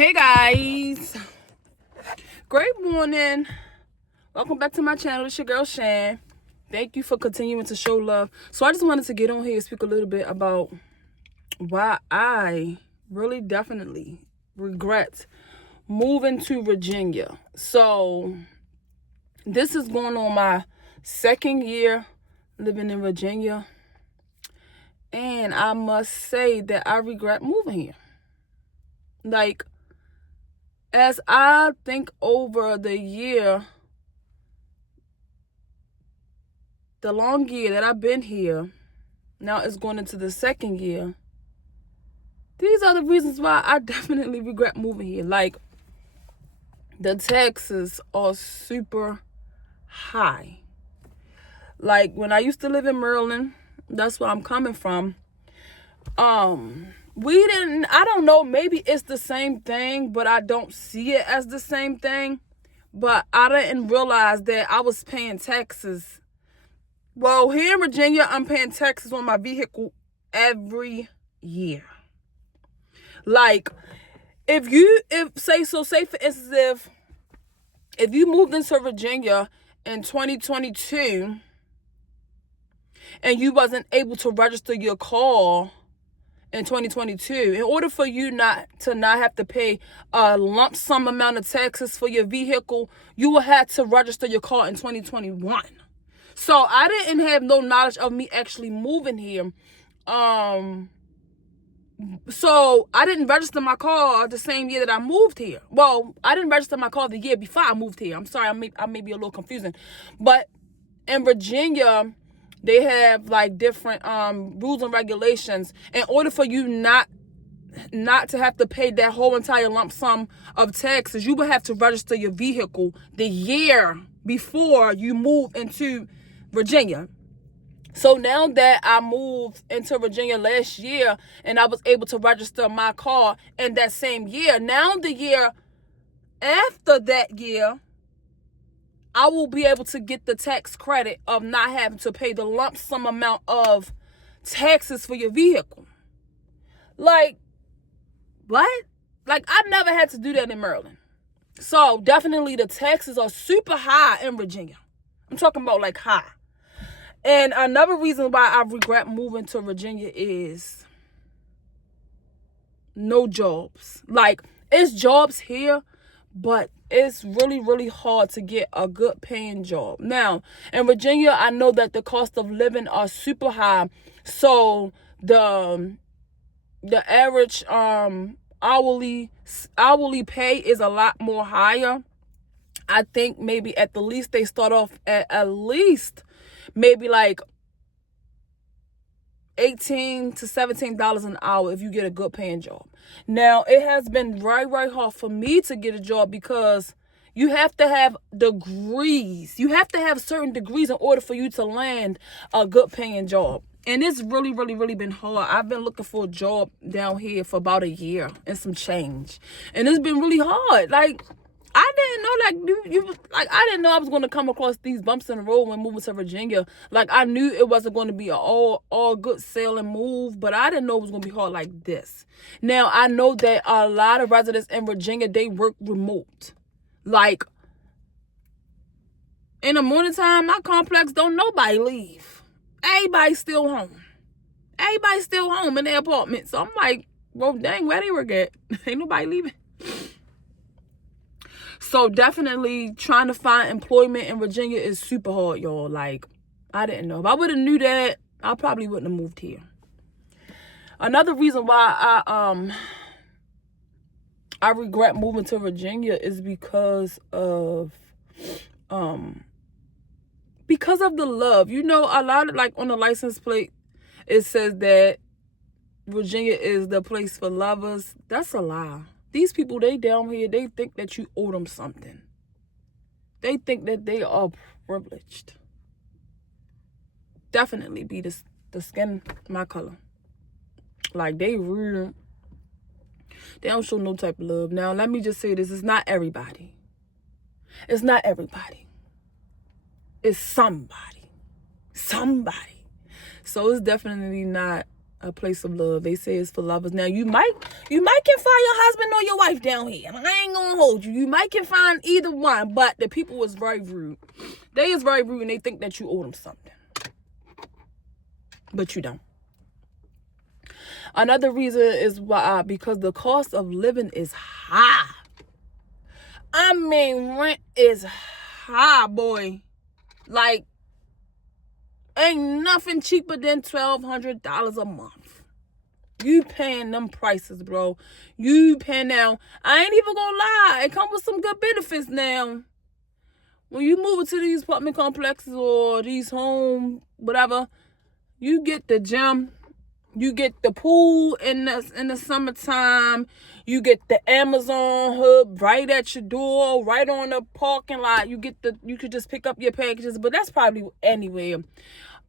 Hey guys, great morning. Welcome back to my channel. It's your girl Shan. Thank you for continuing to show love. So I just wanted to get on here and speak a little bit about why I really definitely regret moving to Virginia. So this is going on my second year living in Virginia, and I must say that I regret moving here. Like, as I think over the long year that I've been here, now it's going into the second year. These are the reasons why I definitely regret moving here. Like, the taxes are super high. Like, when I used to live in Maryland, that's where I'm coming from. I don't know, maybe it's the same thing, but I don't see it as the same thing. But I didn't realize that I was paying taxes. Well, here in Virginia, I'm paying taxes on my vehicle every year. Like, say for instance, if you moved into Virginia in 2022 and you wasn't able to register your car in 2022, in order for you not have to pay a lump sum amount of taxes for your vehicle, you will have to register your car in 2021. So I didn't have no knowledge of me actually moving here. So I didn't register my car the same year that I moved here. Well, I didn't register my car the year before I moved here. I'm sorry, I may be a little confusing. But in Virginia, they have like different rules and regulations. In order for you not to have to pay that whole entire lump sum of taxes, you would have to register your vehicle the year before you move into Virginia. So now that I moved into Virginia last year and I was able to register my car in that same year, now the year after that year, I will be able to get the tax credit of not having to pay the lump sum amount of taxes for your vehicle. Like, what? Like, I never had to do that in Maryland. So definitely the taxes are super high in Virginia. I'm talking about like high. And another reason why I regret moving to Virginia is no jobs. Like, it's jobs here, but it's really, really hard to get a good paying job. Now, in Virginia, I know that the cost of living are super high. So the average hourly pay is a lot more higher. I think maybe at the least they start off at least maybe like $18 to $17 an hour if you get a good paying job. Now, it has been very, very hard for me to get a job because you have to have degrees. You have to have certain degrees in order for you to land a good paying job. And it's really, really, really been hard. I've been looking for a job down here for about a year and some change. And it's been really hard. Like, I didn't know, I didn't know I was going to come across these bumps in the road when moving to Virginia. Like, I knew it wasn't going to be an all good sailing move, but I didn't know it was going to be hard like this. Now, I know that a lot of residents in Virginia, they work remote. Like, in the morning time, my complex don't nobody leave. Everybody's still home. Everybody's still home in their apartment. So I'm like, well, dang, where they work at? Ain't nobody leaving. So definitely trying to find employment in Virginia is super hard, y'all. Like, I didn't know. If I would have knew that, I probably wouldn't have moved here. Another reason why I regret moving to Virginia is because of the love. You know, a lot of, like, on the license plate, it says that Virginia is the place for lovers. That's a lie. These people, they down here, they think that you owe them something. They think that they are privileged. Definitely be the skin my color. Like, they don't show no type of love. Now, let me just say this. It's not everybody. It's not everybody. It's somebody. So it's definitely not a place of love. They say it's for lovers. Now you might can find your husband or your wife down here. And I ain't gonna hold you. You might can find either one, but the people was very rude. They is very rude and they think that you owe them something. But you don't. Another reason is why because the cost of living is high. I mean, rent is high, boy. Like, ain't nothing cheaper than $1,200 a month. You paying them prices, bro. You paying now. I ain't even gonna lie. It comes with some good benefits now. When you move into these apartment complexes or these home, whatever, you get the gym. You get the pool in the summertime. You get the Amazon hub right at your door, right on the parking lot. You could just pick up your packages, but that's probably anywhere.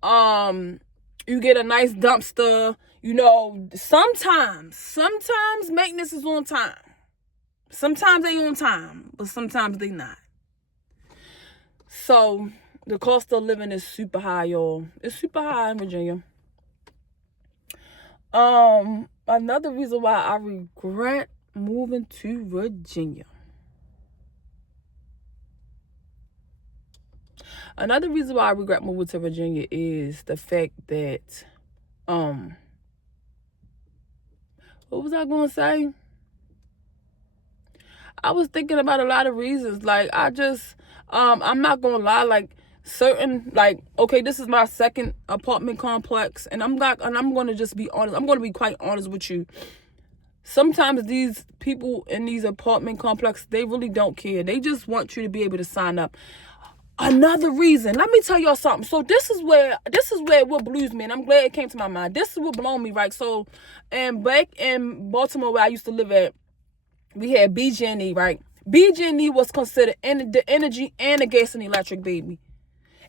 You get a nice dumpster. You know, sometimes maintenance is on time. Sometimes they on time, but sometimes they not. So the cost of living is super high, y'all. It's super high in Virginia. Another reason why I regret moving to Virginia. Another reason why I regret moving to Virginia is the fact that, what was I going to say? I was thinking about a lot of reasons. Like, I'm not going to lie, like, okay, this is my second apartment complex, and I'm going to just be honest. I'm going to be quite honest with you. Sometimes these people in these apartment complexes, they really don't care. They just want you to be able to sign up. Another reason, let me tell y'all something. So this is where what blues me, and I'm glad it came to my mind. This is what blew me, right? So, and back in Baltimore where I used to live at, we had BG&E, right? BG&E was considered the energy and the gas and electric, baby.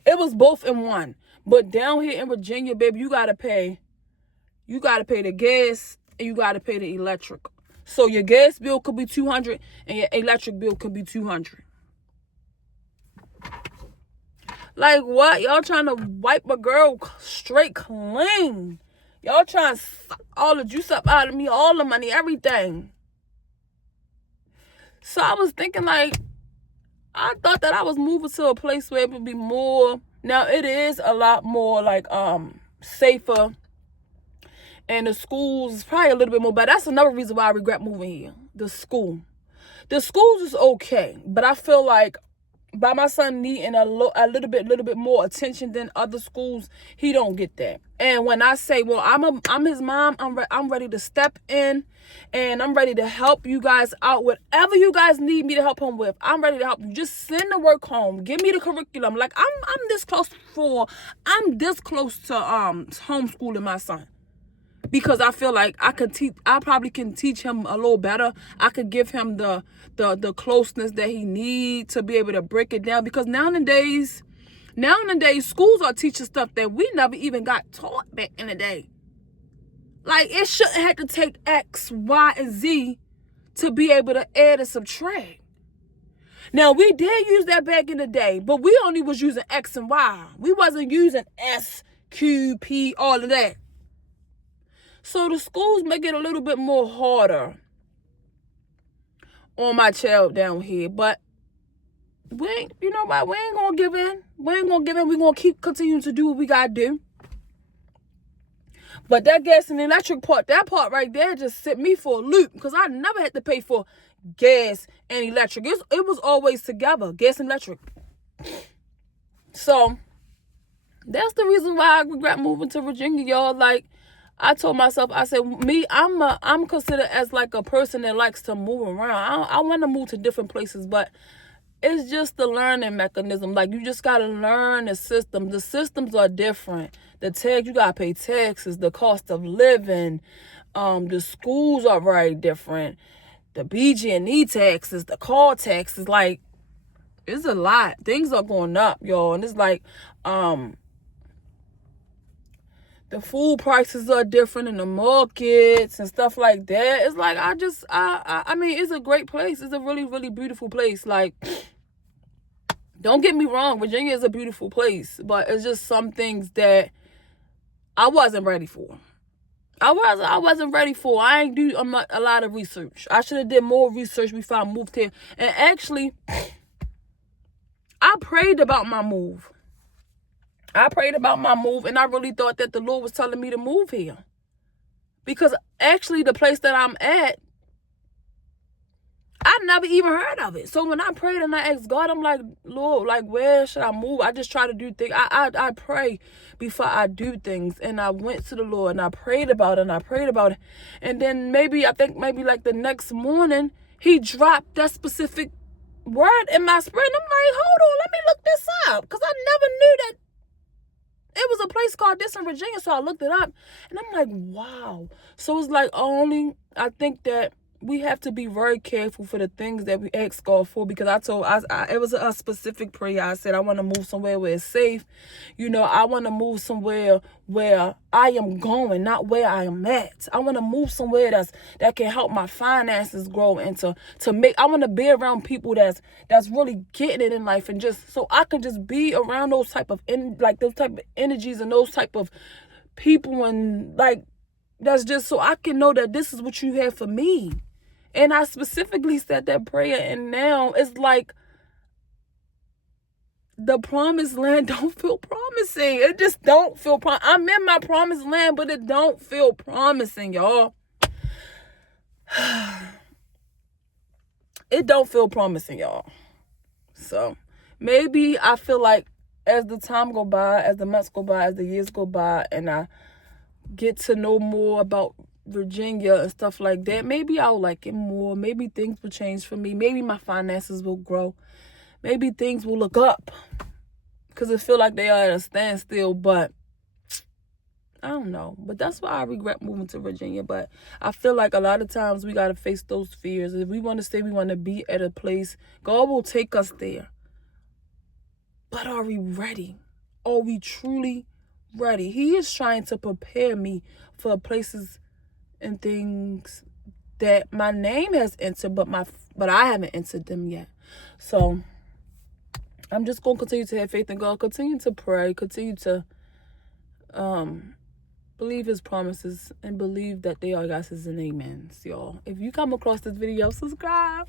It was both in one. But down here in Virginia, baby, you gotta pay the gas and you gotta pay the electric. So your gas bill could be $200 and your electric bill could be $200. Like, what? Y'all trying to wipe a girl straight clean. Y'all trying to suck all the juice up out of me, all the money, everything. So I was thinking, like, I thought that I was moving to a place where it would be more. Now, it is a lot more, like, safer. And the schools is probably a little bit more. But that's another reason why I regret moving here. The school. The schools is okay. But I feel like by my son needing a little bit more attention than other schools, he don't get that. And when I say, well, I'm his mom, I'm ready to step in, and I'm ready to help you guys out. Whatever you guys need me to help him with, I'm ready to help you. Just send the work home. Give me the curriculum. Like, I'm this close to homeschooling my son. Because I feel like I probably can teach him a little better. I could give him the closeness that he needs to be able to break it down. Because nowadays, schools are teaching stuff that we never even got taught back in the day. Like, it shouldn't have to take X, Y, and Z to be able to add and subtract. Now, we did use that back in the day, but we only was using X and Y. We wasn't using S, Q, P, all of that. So the schools make it a little bit more harder on my child down here. But we ain't going to give in. We ain't going to give in. We're going to continue to do what we got to do. But that gas and electric part, that part right there just set me for a loop. Because I never had to pay for gas and electric. It was always together, gas and electric. So that's the reason why I regret moving to Virginia, y'all. Like, I told myself, I said, I'm considered as like a person that likes to move around. I want to move to different places, but it's just the learning mechanism. Like, you just got to learn the system. The systems are different. The tax, you got to pay taxes, the cost of living. The schools are very different. The BG&E taxes, the car taxes, like, it's a lot. Things are going up, y'all. And it's like, the food prices are different in the markets and stuff like that. It's like, I mean, it's a great place. It's a really, really beautiful place. Like, don't get me wrong. Virginia is a beautiful place. But it's just some things that I wasn't ready for. I wasn't ready for it. I ain't do a lot of research. I should have did more research before I moved here. And actually, I prayed about my move. And I really thought that the Lord was telling me to move here. Because actually, the place that I'm at, I never even heard of it. So when I prayed and I asked God, I'm like, Lord, like, where should I move? I just try to do things. I pray before I do things. And I went to the Lord and I prayed about it. And then I think maybe like the next morning, he dropped that specific word in my spirit. And I'm like, hold on, let me look this up. Because I never knew that it was a place called this in Virginia. So I looked it up and I'm like, wow. So it's like I think that we have to be very careful for the things that we ask God for, because it was a specific prayer. I said, I want to move somewhere where it's safe. I want to move somewhere where I am going, not where I am at. I want to move somewhere that can help my finances grow and I want to be around people that's really getting it in life, and just so I can just be around those type of energies and those type of people, and like that's just so I can know that this is what you have for me. And I specifically said that prayer, and now it's like the promised land don't feel promising. It just don't feel I'm in my promised land, but it don't feel promising, y'all. It don't feel promising, y'all. So maybe I feel like as the time go by, as the months go by, as the years go by, and I get to know more about Virginia and stuff like that, maybe I'll like it more. Maybe things will change for me. Maybe my finances will grow. Maybe things will look up, because I feel like they are at a standstill. But I don't know. But that's why I regret moving to Virginia. But I feel like a lot of times we got to face those fears. If we want to say we want to be at a place, God will take us there. But are we ready? Are we truly ready? He is trying to prepare me for places and things that my name has entered, but I haven't entered them yet. So I'm just going to continue to have faith in God, continue to pray, continue to believe his promises, and believe that they are God's and amens, y'all. If you come across this video, subscribe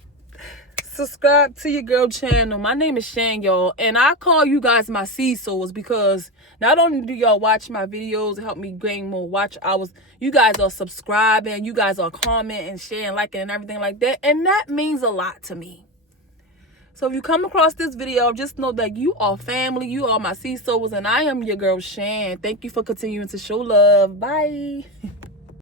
to your girl channel. My name is Shan, y'all, and I call you guys my seed sowers, because not only do y'all watch my videos and help me gain more watch hours, you guys are subscribing, you guys are commenting, sharing, liking, and everything like that, and that means a lot to me. So if you come across this video, just know that you are family, you are my seed sowers, and I am your girl Shan. Thank you for continuing to show love. Bye.